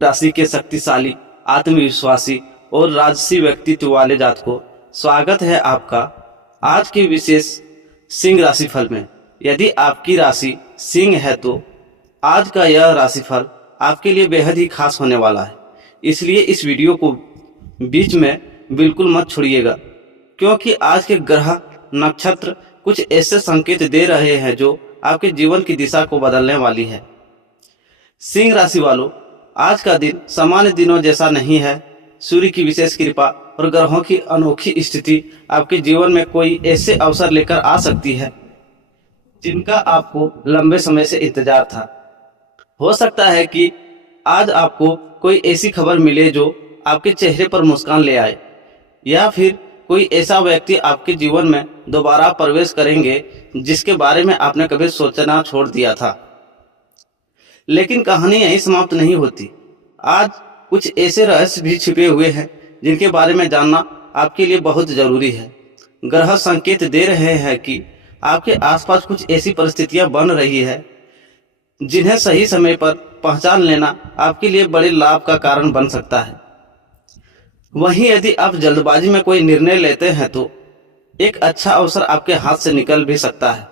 राशि के शक्तिशाली, आत्मविश्वासी और राजसी व्यक्तित्व वाले जातकों, स्वागत है आपका आज के विशेष सिंह राशिफल में। यदि आपकी राशि सिंह है तो आज का यह राशिफल आपके लिए बेहद ही खास होने वाला है। इसलिए इस वीडियो को बीच में बिल्कुल मत छोड़िएगा, क्योंकि आज के ग्रह नक्षत्र कुछ ऐसे संकेत दे रहे हैं जो आपके जीवन की दिशा को बदलने वाली है। सिंह राशि वालों, आज का दिन सामान्य दिनों जैसा नहीं है। सूर्य की विशेष कृपा और ग्रहों की अनोखी स्थिति आपके जीवन में कोई ऐसे अवसर लेकर आ सकती है जिनका आपको लंबे समय से इंतजार था। हो सकता है कि आज आपको कोई ऐसी खबर मिले जो आपके चेहरे पर मुस्कान ले आए, या फिर कोई ऐसा व्यक्ति आपके जीवन में दोबारा प्रवेश करेंगे जिसके बारे में आपने कभी सोचना छोड़ दिया था। लेकिन कहानी यहीं समाप्त नहीं होती। आज कुछ ऐसे रहस्य भी छिपे हुए हैं जिनके बारे में जानना आपके लिए बहुत जरूरी है। ग्रह संकेत दे रहे हैं कि आपके आसपास कुछ ऐसी परिस्थितियां बन रही है जिन्हें सही समय पर पहचान लेना आपके लिए बड़े लाभ का कारण बन सकता है। वहीं यदि आप जल्दबाजी में कोई निर्णय लेते हैं तो एक अच्छा अवसर आपके हाथ से निकल भी सकता है।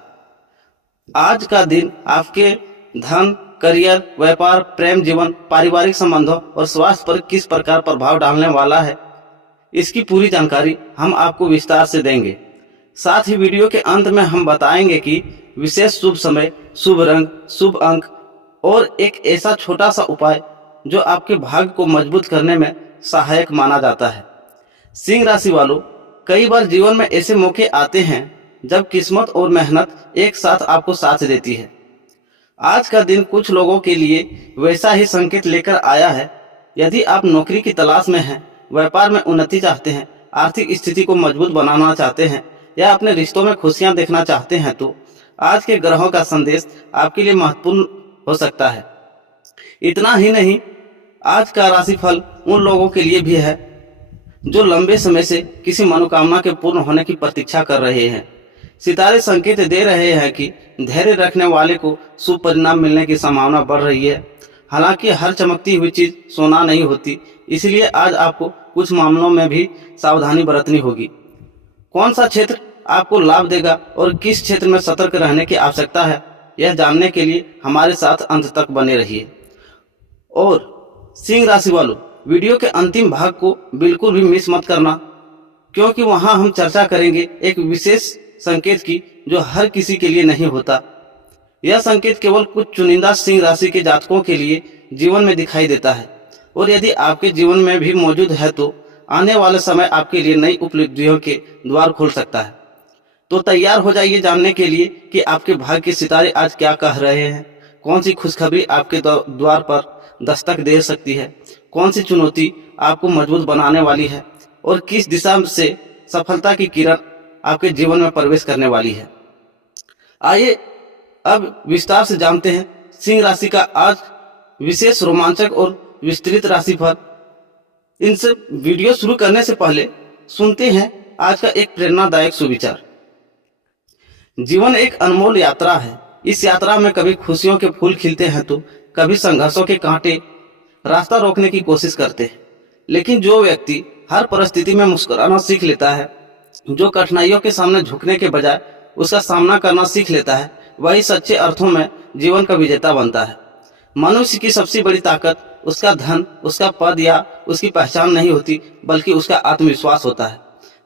आज का दिन आपके धन, करियर, व्यापार, प्रेम जीवन, पारिवारिक संबंधों और स्वास्थ्य पर किस प्रकार प्रभाव डालने वाला है, इसकी पूरी जानकारी हम आपको विस्तार से देंगे। साथ ही वीडियो के अंत में हम बताएंगे कि विशेष शुभ समय, शुभ रंग, शुभ अंक और एक ऐसा छोटा सा उपाय जो आपके भाग्य को मजबूत करने में सहायक माना जाता है। सिंह राशि वालों, कई बार जीवन में ऐसे मौके आते हैं जब किस्मत और मेहनत एक साथ आपको साथ देती है। आज का दिन कुछ लोगों के लिए वैसा ही संकेत लेकर आया है। यदि आप नौकरी की तलाश में हैं, व्यापार में उन्नति चाहते हैं, आर्थिक स्थिति को मजबूत बनाना चाहते हैं या अपने रिश्तों में खुशियां देखना चाहते हैं तो आज के ग्रहों का संदेश आपके लिए महत्वपूर्ण हो सकता है। इतना ही नहीं, आज का राशिफल उन लोगों के लिए भी है जो लंबे समय से किसी मनोकामना के पूर्ण होने की प्रतीक्षा कर रहे हैं। सितारे संकेत दे रहे हैं कि धैर्य रखने वाले को शुभ परिणाम मिलने की संभावना बढ़ रही है। हालांकि हर चमकती हुई चीज सोना नहीं होती, इसलिए आज आपको कुछ मामलों में भी सावधानी बरतनी होगी। कौन सा क्षेत्र आपको लाभ देगा और किस क्षेत्र में सतर्क रहने की आवश्यकता है, यह जानने के लिए हमारे साथ अंत तक बने रहिए। और सिंह राशि वालों, वीडियो के अंतिम भाग को बिल्कुल भी मिस मत करना, क्योंकि वहां हम चर्चा करेंगे एक विशेष संकेत की जो हर किसी के लिए नहीं होता। यह संकेत केवल कुछ चुनिंदा सिंह राशि के जातकों के लिए जीवन में दिखाई देता है, और यदि आपके जीवन में भी मौजूद है तो आने वाले समय आपके लिए नई उपलब्धियों के द्वार खोल सकता है। तो तैयार हो जाइए जानने के लिए कि आपके भाग्य के सितारे आज क्या कह रहे हैं। कौन सी खुशखबरी आपके द्वार पर दस्तक दे सकती है, कौन सी चुनौती आपको मजबूत बनाने वाली है और किस दिशा से सफलता की किरण आपके जीवन में प्रवेश करने वाली है। आइए अब विस्तार से जानते हैं सिंह राशि का आज विशेष रोमांचक और विस्तृत राशिफल। इनसे वीडियो शुरू करने से पहले सुनते हैं आज का एक प्रेरणादायक सुविचार। जीवन एक अनमोल यात्रा है। इस यात्रा में कभी खुशियों के फूल खिलते हैं तो कभी संघर्षों के कांटे रास्ता रोकने की कोशिश करते हैं। लेकिन जो व्यक्ति हर परिस्थिति में मुस्कुराना सीख लेता है, जो कठिनाइयों के सामने झुकने के बजाय उसका सामना करना सीख लेता है, वही सच्चे अर्थों में जीवन का विजेता बनता है। मनुष्य की सबसे बड़ी ताकत उसका धन, उसका पद या उसकी पहचान नहीं होती, बल्कि उसका आत्मविश्वास होता है।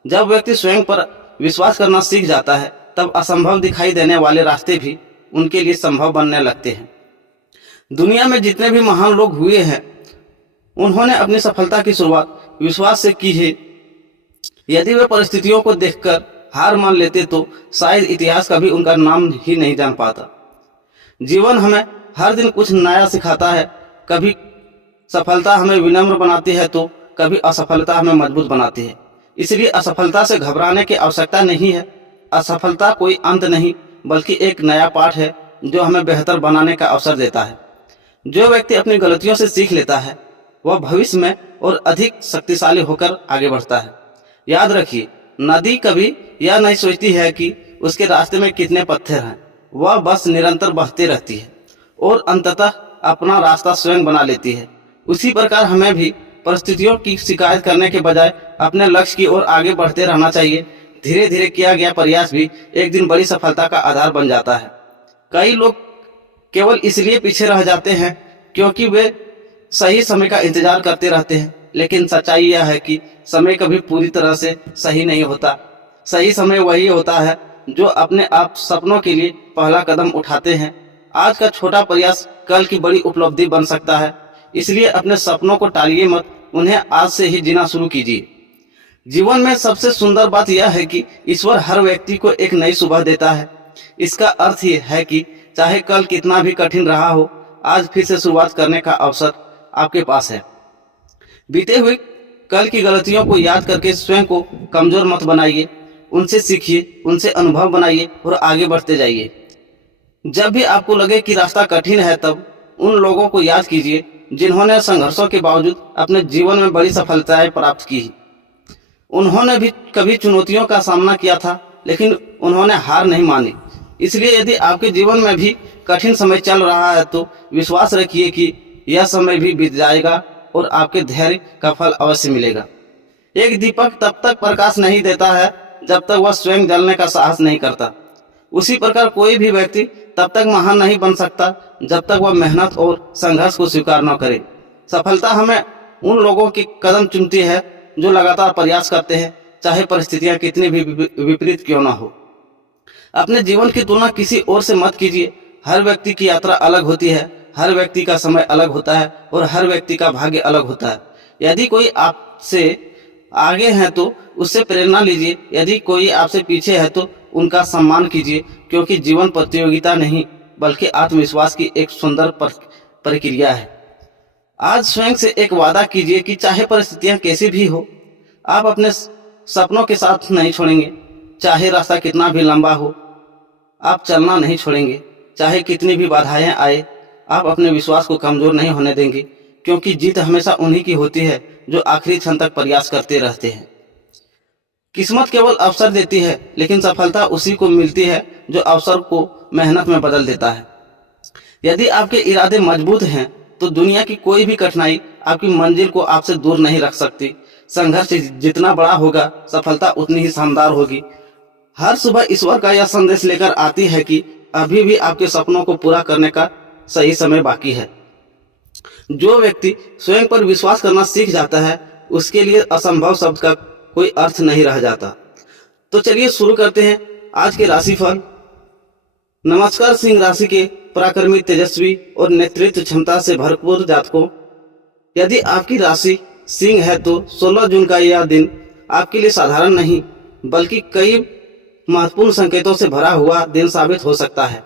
जब व्यक्ति स्वयं पर विश्वास करना सीख जाता है, तब असंभव दिखाई देने वाले रास्ते भी उनके लिए संभव बनने लगते हैं। दुनिया में जितने भी महान लोग हुए हैं, उन्होंने अपनी सफलता की शुरुआत विश्वास से की है। यदि वे परिस्थितियों को देखकर हार मान लेते तो शायद इतिहास कभी उनका नाम ही नहीं जान पाता। जीवन हमें हर दिन कुछ नया सिखाता है। कभी सफलता हमें विनम्र बनाती है तो कभी असफलता हमें मजबूत बनाती है। इसलिए असफलता से घबराने की आवश्यकता नहीं है। असफलता कोई अंत नहीं, बल्कि एक नया पाठ है जो हमें बेहतर बनाने का अवसर देता है। जो व्यक्ति अपनी गलतियों से सीख लेता है, वह भविष्य में और अधिक शक्तिशाली होकर आगे बढ़ता है। याद रखिए, नदी कभी यह नहीं सोचती है कि उसके रास्ते में कितने पत्थर हैं। वह बस निरंतर बहती रहती है और अंततः अपना रास्ता स्वयं बना लेती है। उसी प्रकार हमें भी परिस्थितियों की शिकायत करने के बजाय अपने लक्ष्य की ओर आगे बढ़ते रहना चाहिए। धीरे धीरे किया गया प्रयास भी एक दिन बड़ी सफलता का आधार बन जाता है। कई लोग केवल इसलिए पीछे रह जाते हैं क्योंकि वे सही समय का इंतजार करते रहते हैं, लेकिन सच्चाई यह है कि समय कभी पूरी तरह से सही नहीं होता। सही समय वही होता है जो अपने आप सपनों के लिए पहला कदम उठाते हैं। आज का छोटा प्रयास कल की बड़ी उपलब्धि बन सकता है, इसलिए अपने सपनों को टालिए मत, उन्हें आज से ही जीना शुरू कीजिए। जीवन में सबसे सुंदर बात यह है कि ईश्वर हर व्यक्ति को एक नई सुबह देता है। इसका अर्थ यह है कि चाहे कल कितना भी कठिन रहा हो, आज फिर से शुरुआत करने का अवसर आपके पास है। बीते हुए कल की गलतियों को याद करके स्वयं को कमजोर मत बनाइए, उनसे सीखिए, उनसे अनुभव बनाइए और आगे बढ़ते जाइए। जब भी आपको लगे कि रास्ता कठिन है, तब उन लोगों को याद कीजिए जिन्होंने संघर्षों के बावजूद अपने जीवन में बड़ी सफलताएं प्राप्त की। उन्होंने भी कभी चुनौतियों का सामना किया था, लेकिन उन्होंने हार नहीं मानी। इसलिए यदि आपके जीवन में भी कठिन समय चल रहा है तो विश्वास रखिए कि यह समय भी बीत जाएगा और आपके धैर्य का फल अवश्य मिलेगा। एक दीपक तब तक प्रकाश नहीं देता है जब तक वह स्वयं जलने का साहस नहीं करता। उसी प्रकार कोई भी व्यक्ति तब तक महान नहीं बन सकता जब तक वह मेहनत और संघर्ष को स्वीकार न करे। सफलता हमें उन लोगों के कदम चुनती है जो लगातार प्रयास करते हैं, चाहे परिस्थितियां कितनी भी विपरीत क्यों ना हो। अपने जीवन की तुलना किसी और से मत कीजिए। हर व्यक्ति की यात्रा अलग होती है, हर व्यक्ति का समय अलग होता है और हर व्यक्ति का भाग्य अलग होता है। यदि कोई आपसे आगे है तो उससे प्रेरणा लीजिए, यदि कोई आपसे पीछे है तो उनका सम्मान कीजिए, क्योंकि जीवन प्रतियोगिता नहीं बल्कि आत्मविश्वास की एक सुंदर प्रक्रिया है। आज स्वयं से एक वादा कीजिए कि चाहे परिस्थितियां कैसी भी हो, आप अपने सपनों के साथ नहीं छोड़ेंगे। चाहे रास्ता कितना भी लंबा हो, आप चलना नहीं छोड़ेंगे। चाहे कितनी भी बाधाएं आए, आप अपने विश्वास को कमजोर नहीं होने देंगे, क्योंकि जीत हमेशा उन्हीं की होती है जो आखिरी क्षण तक प्रयास करते रहते हैं। किस्मत केवल अवसर देती है, लेकिन सफलता उसी को मिलती है जो अवसर को मेहनत में बदल देता है। यदि आपके इरादे मजबूत हैं तो दुनिया की कोई भी कठिनाई आपकी मंजिल को आपसे दूर नहीं रख सकती। संघर्ष जितना बड़ा होगा, सफलता उतनी ही शानदार होगी। हर सुबह ईश्वर का यह संदेश लेकर आती है कि अभी भी आपके सपनों को पूरा करने का सही समय बाकी है। जो व्यक्ति स्वयं पर विश्वास करना सीख जाता है, उसके लिए असंभव शब्द का कोई अर्थ नहीं रह जाता। तो चलिए शुरू करते हैं आज के राशिफल। नमस्कार सिंह राशि के पराक्रमी, तेजस्वी और नेतृत्व क्षमता से भरपूर जातकों, यदि आपकी राशि सिंह है तो 16 जून का यह दिन आपके लिए साधारण नहीं बल्कि कई महत्वपूर्ण संकेतों से भरा हुआ दिन साबित हो सकता है।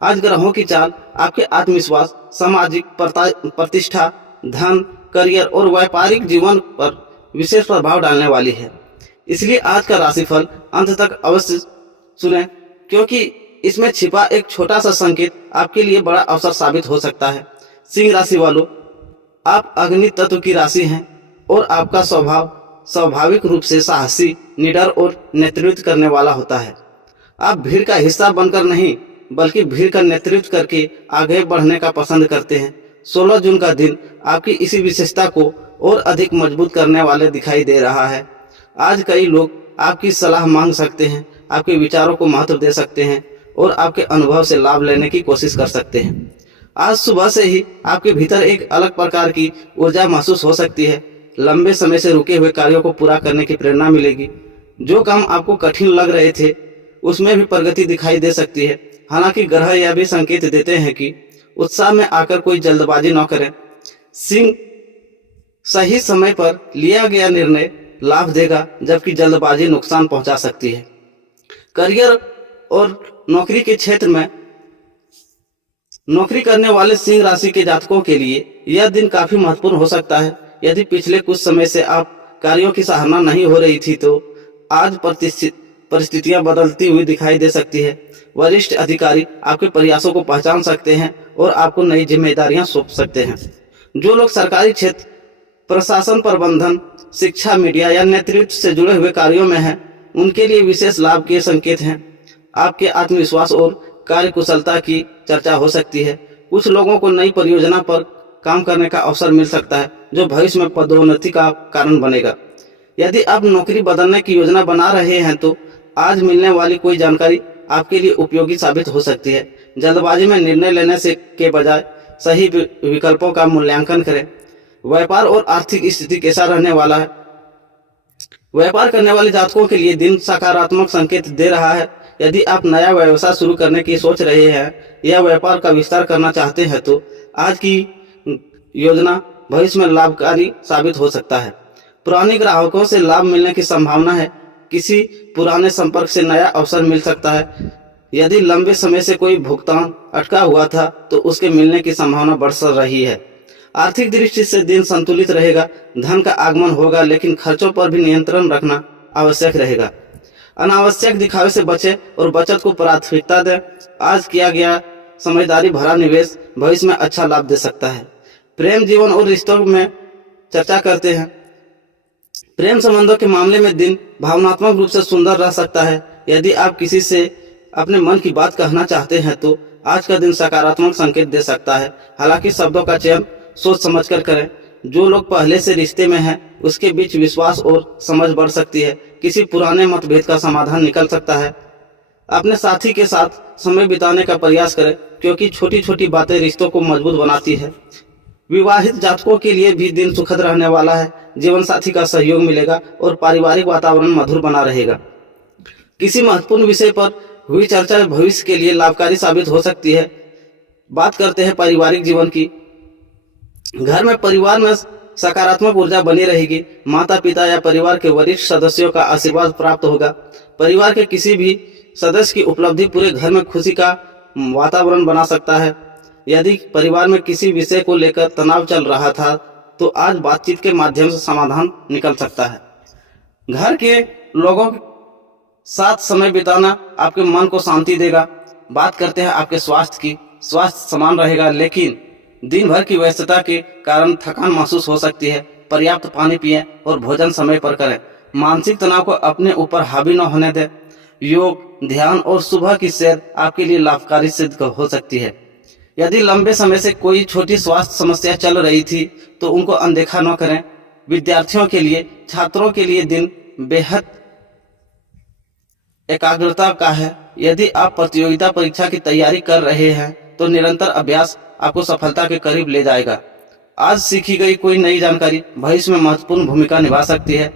आज ग्रहों की चाल आपके आत्मविश्वास, सामाजिक प्रतिष्ठा, धन, करियर और व्यापारिक जीवन पर विशेष प्रभाव डालने वाली है। इसलिए आज का राशिफल अंत तक अवश्य सुनें, क्योंकि इसमें छिपा एक छोटा सा संकेत आपके लिए बड़ा अवसर साबित हो सकता है। सिंह राशि वालों, आप अग्नि तत्व की राशि हैं और आपका स्वभाव स्वाभाविक रूप से साहसी, निडर और नेतृत्व करने वाला होता है। आप भीड़ का हिस्सा बनकर नहीं बल्कि भीड़ का नेतृत्व करके आगे बढ़ने का पसंद करते हैं। 16 जून का दिन आपकी इसी विशेषता को और अधिक मजबूत करने वाले दिखाई दे रहा है। आज कई लोग आपकी सलाह मांग सकते हैं, आपके विचारों को महत्व दे सकते हैं और आपके अनुभव से लाभ लेने की कोशिश कर सकते हैं। आज सुबह से ही आपके भीतर एक अलग प्रकार की ऊर्जा महसूस हो सकती है। लंबे समय से रुके हुए कार्यों को पूरा करने की प्रेरणा मिलेगी। जो काम आपको कठिन लग रहे थे उसमें भी प्रगति दिखाई दे सकती है। हालांकि ग्रह यह भी संकेत देते हैं कि उत्साह में आकर कोई जल्दबाजी न करें। सिंह, सही समय पर लिया गया निर्णय लाभ देगा, जबकि जल्दबाजी नुकसान पहुंचा सकती है। करियर और नौकरी के क्षेत्र में नौकरी करने वाले सिंह राशि के जातकों के लिए यह दिन काफी महत्वपूर्ण हो सकता है। यदि पिछले कुछ समय से आप कार्यों की सराहना नहीं हो रही थी तो आज परिस्थितियां बदलती हुई दिखाई दे सकती है। वरिष्ठ अधिकारी आपके प्रयासों को पहचान सकते हैं और आपको नई जिम्मेदारियां सौंप सकते हैं। जो लोग सरकारी क्षेत्र, प्रशासन, प्रबंधन, शिक्षा, मीडिया या नेतृत्व से जुड़े हुए कार्यों में हैं, उनके लिए विशेष लाभ के संकेत हैं। आपके आत्मविश्वास और कार्यकुशलता की चर्चा हो सकती है। कुछ लोगों को नई परियोजना पर काम करने का अवसर मिल सकता है, जो भविष्य में पदोन्नति का कारण बनेगा। यदि आप नौकरी बदलने की योजना बना रहे हैं तो आज मिलने वाली कोई जानकारी आपके लिए उपयोगी साबित हो सकती है। जल्दबाजी में निर्णय लेने से के बजाय सही विकल्पों का मूल्यांकन करें। व्यापार और आर्थिक स्थिति कैसा रहने वाला है? व्यापार करने वाले जातकों के लिए दिन सकारात्मक संकेत दे रहा है। यदि आप नया व्यवसाय शुरू करने की सोच रहे हैं या व्यापार का विस्तार करना चाहते हैं तो आज की योजना भविष्य में लाभकारी साबित हो सकता है। पुराने ग्राहकों से लाभ मिलने की संभावना है। किसी पुराने संपर्क से नया अवसर मिल सकता है। यदि लंबे समय से कोई भुगतान अटका हुआ था तो उसके मिलने की संभावना बढ़ रही है। आर्थिक दृष्टि से दिन संतुलित रहेगा। धन का आगमन होगा, लेकिन खर्चों पर भी नियंत्रण रखना आवश्यक रहेगा। अनावश्यक दिखावे से बचें और बचत को प्राथमिकता दें। आज किया गया समझदारी भरा निवेश भविष्य में अच्छा लाभ दे सकता है। प्रेम जीवन और रिश्तों में चर्चा करते हैं। प्रेम संबंधों के मामले में दिन भावनात्मक रूप से सुंदर रह सकता है। यदि आप किसी से अपने मन की बात कहना चाहते हैं तो आज का दिन सकारात्मक संकेत दे सकता है। हालांकि शब्दों का चयन सोच समझकर करें। जो लोग पहले से रिश्ते में हैं उसके बीच विश्वास और समझ बढ़ सकती है। किसी पुराने मतभेद का समाधान निकल सकता है। अपने साथी के साथ समय बिताने का प्रयास करें, क्योंकि छोटी छोटी बातें रिश्तों को मजबूत बनाती है। विवाहित जातकों के लिए भी दिन सुखद रहने वाला है। जीवन साथी का सहयोग मिलेगा और पारिवारिक वातावरण मधुर बना रहेगा। किसी महत्वपूर्ण विषय पर हुई चर्चा भविष्य के लिए लाभकारी साबित हो सकती है। बात करते हैं पारिवारिक जीवन की। घर में परिवार में सकारात्मक ऊर्जा बनी रहेगी। माता पिता या परिवार के वरिष्ठ सदस्यों का आशीर्वाद प्राप्त होगा। परिवार के किसी भी सदस्य की उपलब्धि पूरे घर में खुशी का वातावरण बना सकता है। यदि परिवार में किसी विषय को लेकर तनाव चल रहा था तो आज बातचीत के माध्यम से समाधान निकल सकता है। घर के लोगों के साथ समय बिताना आपके मन को शांति देगा। बात करते हैं आपके स्वास्थ्य की। स्वास्थ्य समान रहेगा, लेकिन दिन भर की व्यस्तता के कारण थकान महसूस हो सकती है। पर्याप्त पानी पिएं और भोजन समय पर करें। मानसिक तनाव को अपने ऊपर हावी न होने दें। योग, ध्यान और सुबह की सैर आपके लिए लाभकारी सिद्ध हो सकती है। यदि लंबे समय से कोई छोटी स्वास्थ्य समस्या चल रही थी तो उनको अनदेखा न करें। विद्यार्थियों के लिए, छात्रों के लिए दिन बेहद एकाग्रता का है। यदि आप प्रतियोगिता परीक्षा की तैयारी कर रहे हैं तो निरंतर अभ्यास आपको सफलता के करीब ले जाएगा। आज सीखी गई कोई नई जानकारी भविष्य में महत्वपूर्ण भूमिका निभा सकती है।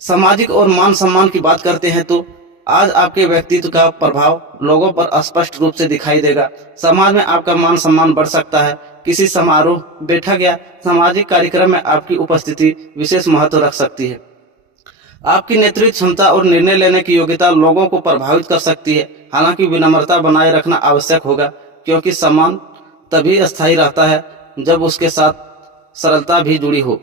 सामाजिक और मान सम्मान की बात करते हैं तो आज आपके व्यक्तित्व का प्रभाव लोगों पर स्पष्ट रूप से दिखाई देगा। समाज में आपका मान सम्मान बढ़ सकता है। किसी समारोह, बैठक या सामाजिक कार्यक्रम में आपकी उपस्थिति विशेष महत्व रख सकती है। आपकी नेतृत्व क्षमता और निर्णय लेने की योग्यता लोगों को प्रभावित कर सकती है। हालांकि विनम्रता बनाए रखना आवश्यक होगा, क्योंकि सम्मान तभी अस्थायी रहता है जब उसके साथ सरलता भी जुड़ी हो।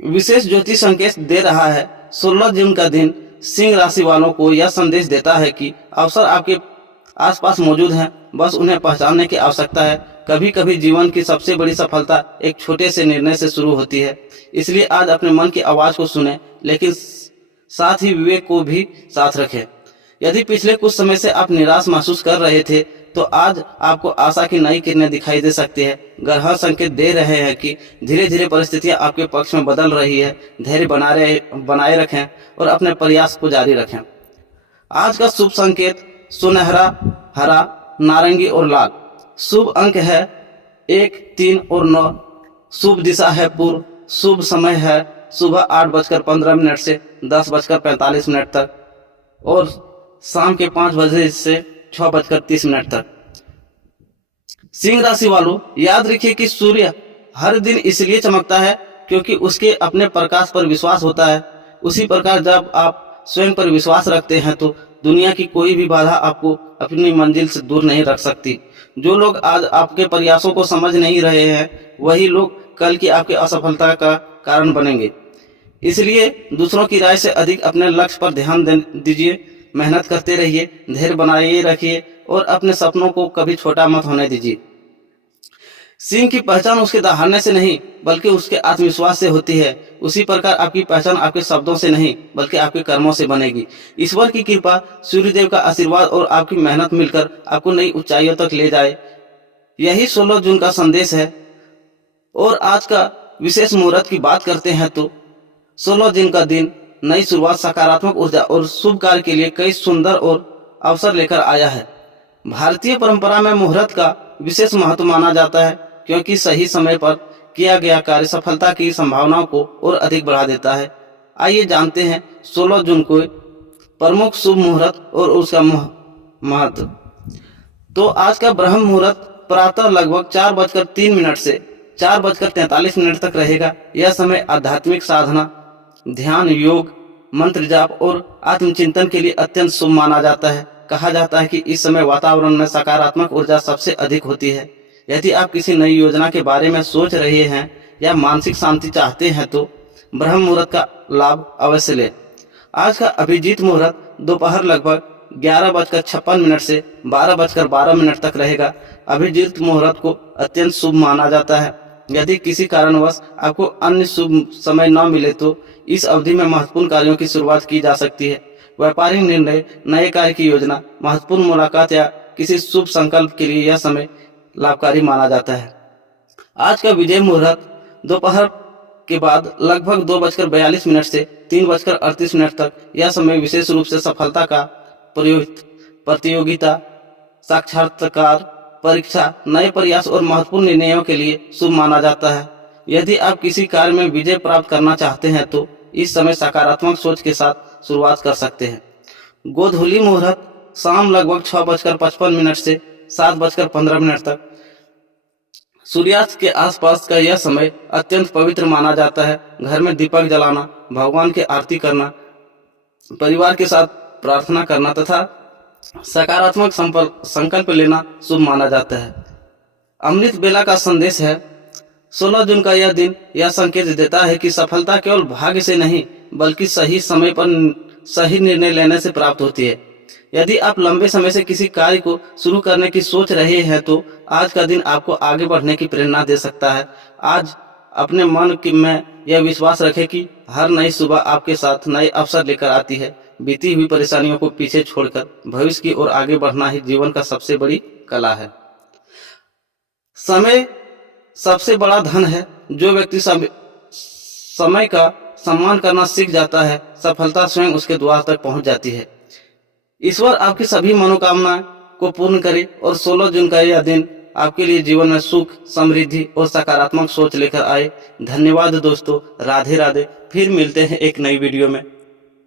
विशेष ज्योतिष संकेत दे रहा है। 16 जून का दिन सिंह राशि वालों को यह संदेश देता है कि अवसर आपके आसपास मौजूद हैं, बस उन्हें पहचानने की आवश्यकता है। कभी कभी जीवन की सबसे बड़ी सफलता एक छोटे से निर्णय से शुरू होती है। इसलिए आज अपने मन की आवाज को सुने, लेकिन साथ ही विवेक को भी साथ रखें। यदि पिछले कुछ समय से आप निराश महसूस कर रहे थे तो आज आपको आशा की नई किरणें दिखाई दे सकती है। ग्रह संकेत दे रहे हैं कि धीरे धीरे परिस्थितियां आपके पक्ष में बदल रही है। धैर्य बनाए रखें और अपने प्रयास को जारी रखें। आज का शुभ संकेत सुनहरा, हरा, नारंगी और लाल। शुभ अंक है 1, 3 और 9। शुभ दिशा है पूर्व। शुभ समय है सुबह 8:15 से 10:45 तक और शाम के 5 बजे से 6:30 तक। सिंह राशि वालों, याद रखिए कि सूर्य हर दिन इसलिए चमकता है क्योंकि उसके अपने प्रकाश पर विश्वास होता है। उसी प्रकार जब आप स्वयं पर विश्वास रखते हैं तो दुनिया की कोई भी बाधा आपको अपनी मंजिल से दूर नहीं रख सकती। जो लोग आज आपके प्रयासों को समझ नहीं रहे हैं वही लोग कल की आपकी असफलता का कारण बनेंगे। इसलिए दूसरों की राय से अधिक अपने लक्ष्य पर ध्यान दीजिए। मेहनत करते रहिए, धैर्य बनाए रखिए और अपने सपनों को कभी छोटा मत होने दीजिए। सिंह की पहचान उसके दहाड़ने से नहीं बल्कि उसके आत्मविश्वास से होती है। उसी प्रकार आपकी पहचान आपके शब्दों से नहीं बल्कि आपके कर्मों से बनेगी। ईश्वर की कृपा, सूर्यदेव का आशीर्वाद और आपकी मेहनत मिलकर आपको नई ऊंचाइयों तक ले जाए। यही 16 जून का संदेश है। और आज का विशेष मुहूर्त की बात करते हैं तो 16 जून का दिन नई शुरुआत, सकारात्मक ऊर्जा और शुभ कार्य के लिए कई सुंदर और अवसर लेकर आया है। भारतीय परंपरा में मुहूर्त का विशेष महत्व माना जाता है, क्योंकि सही समय पर किया गया कार्य सफलता की संभावनाओं को और अधिक बढ़ा देता है। आइए जानते हैं 16 जून को प्रमुख शुभ मुहूर्त और उसका महत्व। तो आज का ब्रह्म मुहूर्त प्रातः लगभग 4:03 से 4:43 तक रहेगा। यह समय आध्यात्मिक साधना, ध्यान, योग, मंत्र जाप और आत्मचिंतन के लिए अत्यंत शुभ माना जाता है। कहा जाता है कि इस समय वातावरण में सकारात्मक ऊर्जा सबसे अधिक होती है। यदि आप किसी नई योजना के बारे में सोच रहे हैं या मानसिक शांति चाहते हैं तो ब्रह्म मुहूर्त का लाभ अवश्य लें। आज का अभिजीत मुहूर्त दोपहर लगभग 11:56 से 12:12 तक रहेगा। अभिजीत मुहूर्त को अत्यंत शुभ माना जाता है। यदि किसी कारणवश आपको अन्य शुभ समय न मिले तो इस अवधि में महत्वपूर्ण कार्यों की शुरुआत की जा सकती है। व्यापारिक निर्णय, नए कार्य की योजना, महत्वपूर्ण मुलाकात या किसी शुभ संकल्प के लिए यह समय लाभकारी माना जाता है। आज का विजय मुहूर्त दोपहर के बाद लगभग 2:42 से 3:38 तक। यह समय विशेष रूप से सफलता का प्रतियोगिता, साक्षात्कार, परीक्षा, नए प्रयास और महत्वपूर्ण निर्णयों के लिए शुभ माना जाता है। यदि आप किसी कार्य में विजय प्राप्त करना चाहते हैं तो इस समय सकारात्मक सोच के साथ शुरुआत कर सकते हैं। गोधूली मुहूर्त शाम लगभग 6:55 से 7:15 तक। सूर्यास्त के आसपास का यह समय अत्यंत पवित्र माना जाता है। घर में दीपक जलाना, भगवान की आरती करना, परिवार के साथ प्रार्थना करना तथा सकारात्मक संकल्प लेना शुभ माना जाता है। अमृत बेला का संदेश है। 16 जून का यह दिन यह संकेत देता है कि सफलता केवल भाग्य से नहीं बल्कि सही समय पर सही निर्णय लेने से प्राप्त होती है। यदि आप लंबे समय से किसी कार्य को शुरू करने की सोच रहे हैं तो आज का दिन आपको आगे बढ़ने की प्रेरणा दे सकता है। आज अपने मन में यह विश्वास रखें कि हर नई सुबह आपके साथ नए अवसर लेकर आती है। बीती हुई परेशानियों को पीछे छोड़कर भविष्य की ओर आगे बढ़ना ही जीवन का सबसे बड़ी कला है। समय सबसे बड़ा धन है। जो व्यक्ति समय का सम्मान करना सीख जाता है, सफलता स्वयं उसके द्वार तक पहुंच जाती है। ईश्वर आपकी सभी मनोकामनाएं को पूर्ण करे और 16 जून का यह दिन आपके लिए जीवन में सुख, समृद्धि और सकारात्मक सोच लेकर आए। धन्यवाद दोस्तों। राधे राधे। फिर मिलते हैं एक नई वीडियो में।